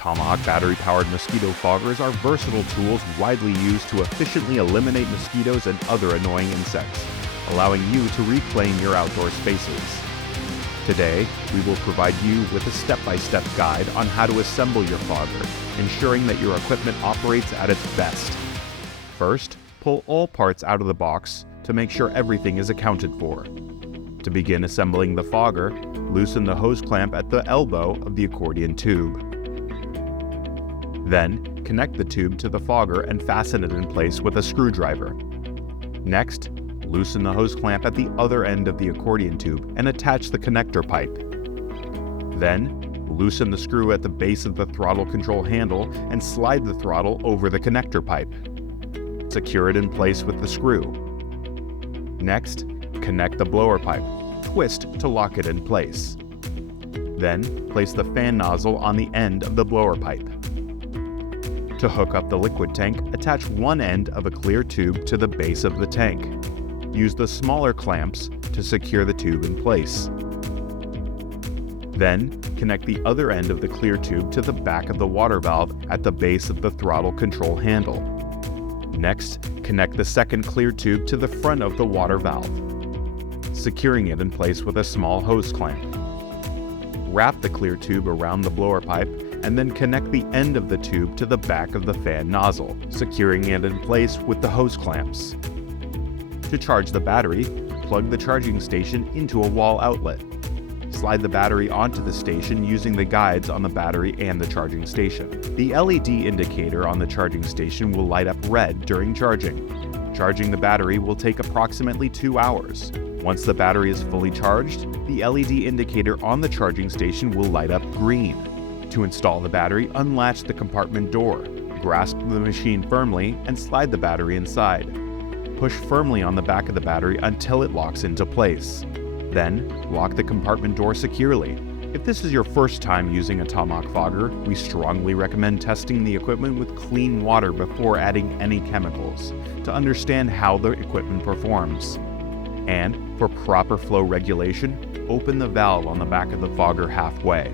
Tomahawk Battery-Powered Mosquito Foggers are versatile tools widely used to efficiently eliminate mosquitoes and other annoying insects, allowing you to reclaim your outdoor spaces. Today, we will provide you with a step-by-step guide on how to assemble your fogger, ensuring that your equipment operates at its best. First, pull all parts out of the box to make sure everything is accounted for. To begin assembling the fogger, loosen the hose clamp at the elbow of the accordion tube. Then, connect the tube to the fogger and fasten it in place with a screwdriver. Next, loosen the hose clamp at the other end of the accordion tube and attach the connector pipe. Then, loosen the screw at the base of the throttle control handle and slide the throttle over the connector pipe. Secure it in place with the screw. Next, connect the blower pipe. Twist to lock it in place. Then, place the fan nozzle on the end of the blower pipe. To hook up the liquid tank, attach one end of a clear tube to the base of the tank. Use the smaller clamps to secure the tube in place. Then, connect the other end of the clear tube to the back of the water valve at the base of the throttle control handle. Next, connect the second clear tube to the front of the water valve, securing it in place with a small hose clamp. Wrap the clear tube around the blower pipe and then connect the end of the tube to the back of the fan nozzle, securing it in place with the hose clamps. To charge the battery, plug the charging station into a wall outlet. Slide the battery onto the station using the guides on the battery and the charging station. The LED indicator on the charging station will light up red during charging. Charging the battery will take approximately 2 hours. Once the battery is fully charged, the LED indicator on the charging station will light up green. To install the battery, unlatch the compartment door. Grasp the machine firmly and slide the battery inside. Push firmly on the back of the battery until it locks into place. Then, lock the compartment door securely. If this is your first time using a Tomahawk fogger, we strongly recommend testing the equipment with clean water before adding any chemicals to understand how the equipment performs. And for proper flow regulation, open the valve on the back of the fogger halfway.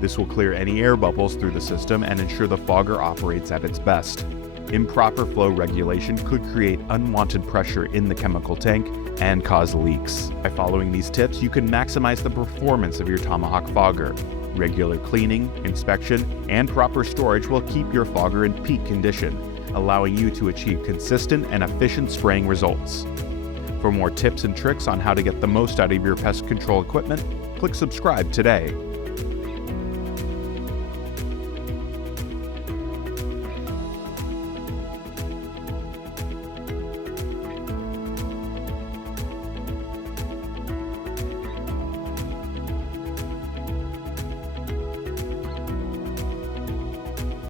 This will clear any air bubbles through the system and ensure the fogger operates at its best. Improper flow regulation could create unwanted pressure in the chemical tank and cause leaks. By following these tips, you can maximize the performance of your Tomahawk fogger. Regular cleaning, inspection, and proper storage will keep your fogger in peak condition, allowing you to achieve consistent and efficient spraying results. For more tips and tricks on how to get the most out of your pest control equipment, click subscribe today.